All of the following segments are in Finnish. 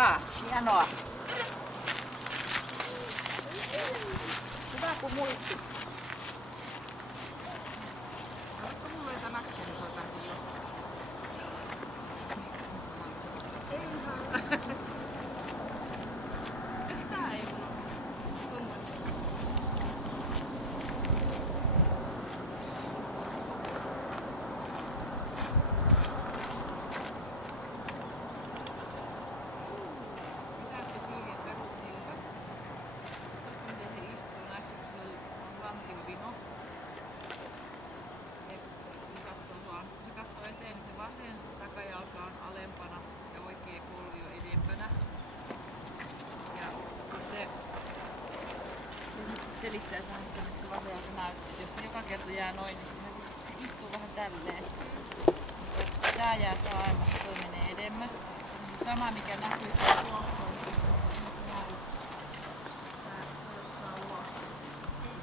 Hyvä, hienoa. Hyvä kun muistit. Oletko mulla jotain näkkiä, niin voi lähteä jostain? Eihän. Mitäs tää ei mulla ole? Pitääkö siihen peruttilta? Miten he istuu? Näetkö kun sillä on lantinvino? Kun se katsoo eteen, niin se vasen takajalka on alempana ja oikea polvi on edempänä. Ja se nyt sit selittää vähän sitä, että se vasen jalka näyttää. Jos se joka kerta jää noin, niin se istuu vähän tälleen. Tää jää taaemmas, toi menee edemmäs. Se sama mikä näkyy tää tuohon, tää ulos.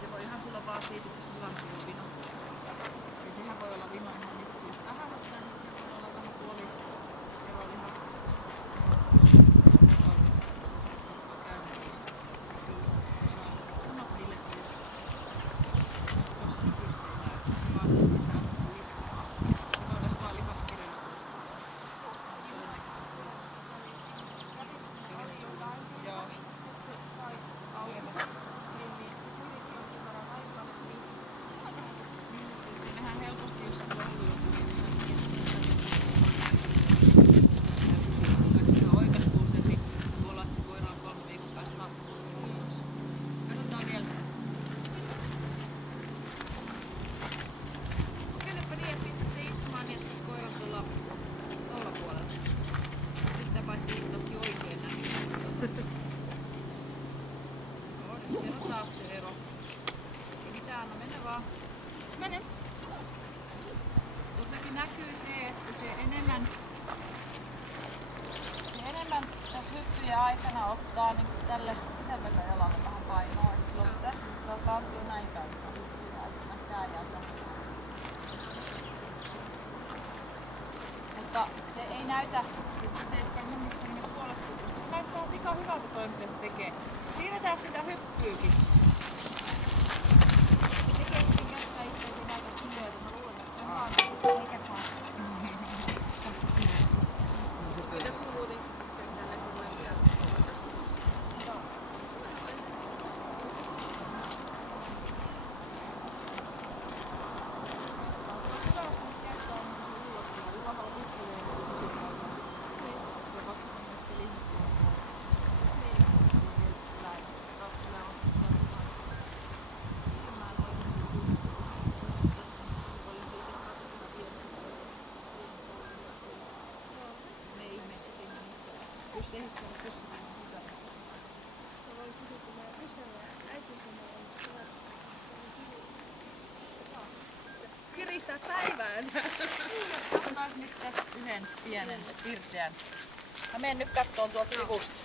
Se voi ihan tulla vaan siitä, että se lantiovino. Ja sehän voi olla vino ihan mistä syystä tahansa, tai sitten se voi olla vähän puolieroolihaksista tuossa. Sano niille, että jos tuossa nykyssä ei näy, niin vaan se saa istumaan. Se voi olla vaan lihaskirjoista. Joo. Nehän helposti, jos sillä on oikastuu se, niin voi olla, että se koira on 3 viikon päästä taas ulos. Katsotaan vielä. Kokeilepa niin, että pistät se istumaan niin, että se koira tuolla puolella. Se sitä paitsi istutkin oikein näin. Siellä on taas se ero. Ei mitään, anna mennä vaan. Mene. Tuossakin näkyy se, että se enemmän tässä hyppyjen aikana ottaa niin tälle sisätakajalalle vähän painoa. Silloin tässä kantti on näin päin. Mutta se ei näytä, että se ei mun mielestä niin puolestaan. Se näyttää sika hyvältä toi, mitä se tekee. Siirretään sitä hyppyykin. Se tekee sitten kättä itseäsi näytä silleen, että mä luulen, että se on vaan eikä saa. Mitäs mun muuten kentälle tulee vielä oikeasti? Joo. Kiristää päiväänsä. Otas nyt tästä yhden pienen pirteän. Mä menen nyt kattoon tuolta sivusta.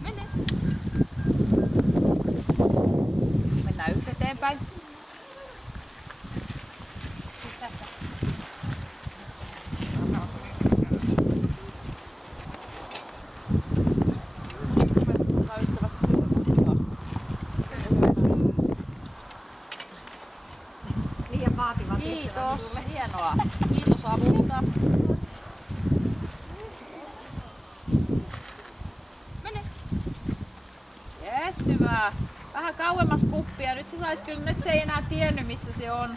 Mene. Mennään yksi eteenpäin. Tästä. Kiitos, hienoa. Kiitos avusta. Mene. Jes, hyvä. Vähän kauemmas kuppia. Nyt se ei enää tiennyt missä se on.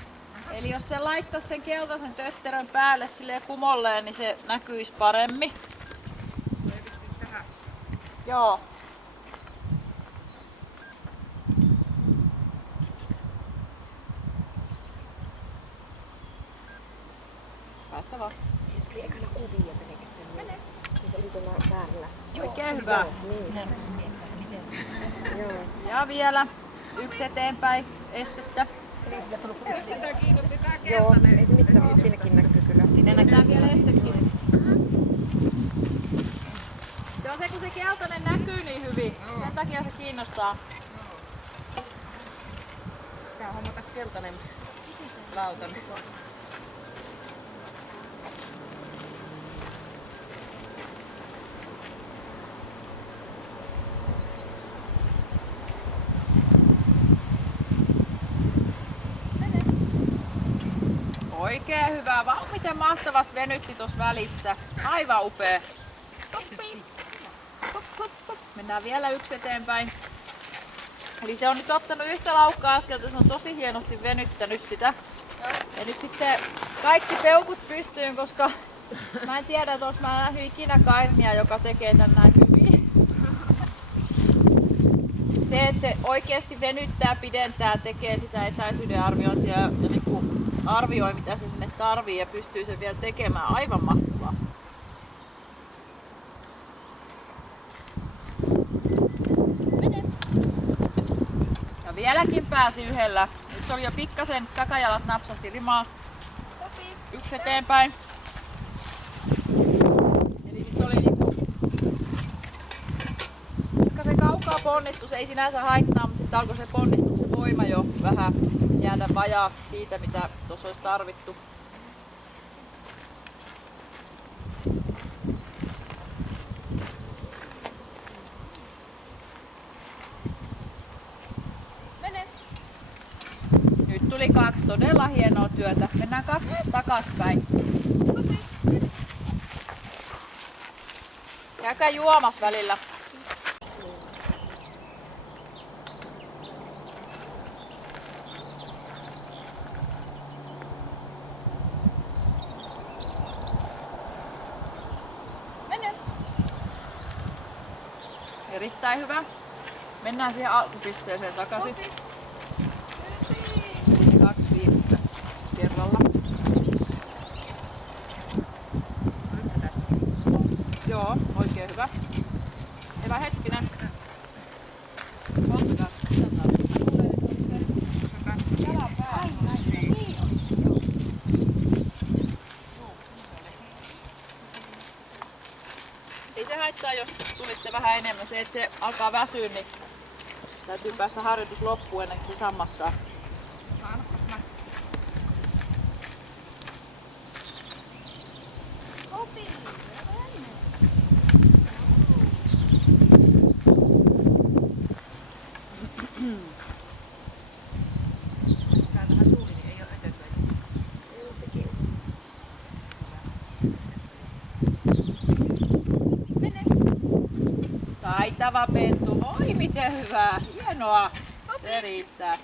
Eli jos se laittaisi sen keltaisen tötterön päälle silleen kumolleen, niin se näkyisi paremmin. Joo. Päästä vaan. Siitä tuli ekana kuvia pelkästään. Mene. Se oli tuolla päällä. Oikein hyvä. Minä rupesin miettimään, miten se... Joo. Ja vielä yksi eteenpäin estettä. Ei sitä tullut Nyt sitä kiinnosti tää Joo, keltainen. ei se mitään, mutta siinäkin näkyy kyllä. Siinä näkyy vielä estekin. Se on se, kun se keltainen näkyy niin hyvin. Sen takia se kiinnostaa. keltainen lautanen. Oikein hyvä. Vau, miten mahtavasti venytti tuossa välissä. Aivan upea. Mennään vielä yksi eteenpäin. Eli se on nyt ottanut yhtä laukka-askelta, se on tosi hienosti venyttänyt sitä. Ja nyt sitten kaikki peukut pystyyn, koska mä en tiedä, että onko mä nähnyt ikinä kaimia, joka tekee tän näin hyvin. Se, että se oikeasti venyttää, pidentää, tekee sitä etäisyyden arviointia ja niinku arvioi mitä se sinne tarvii ja pystyy sen vielä tekemään, aivan mahtavaa. Ja vieläkin pääsi yhdellä. Nyt oli jo pikkasen takajalat napsahti rimaa. Yksi eteenpäin. Eli nyt oli niinku pikkasen kaukaa ponnistus, ei sinänsä haittaa, mutta sitten alkoi se ponnistuksen voima jo vähän jäädä vajaaksi siitä, mitä tuossa olisi tarvittu. Mene! Nyt tuli 2 todella hienoa työtä. Mennään 2 takaspäin. Käykää juomassa välillä. Erittäin hyvä. Mennään siihen alkupisteeseen takaisin. Eli 2 viimeistä kerralla. Oliko se tässä? Joo, oikein hyvä. Elä hetkinen. Ottakaa. Ei se haittaa, jos tulitte vähän enemmän. Se, että se alkaa väsyä, niin täytyy päästä harjoitus loppuun ennen kuin se sammattaa. Täällähän tuuli, niin ei ole ötököitä. Ei ole sekin. Taitava pentu. Oi miten hyvää. Hienoa. Se riittää.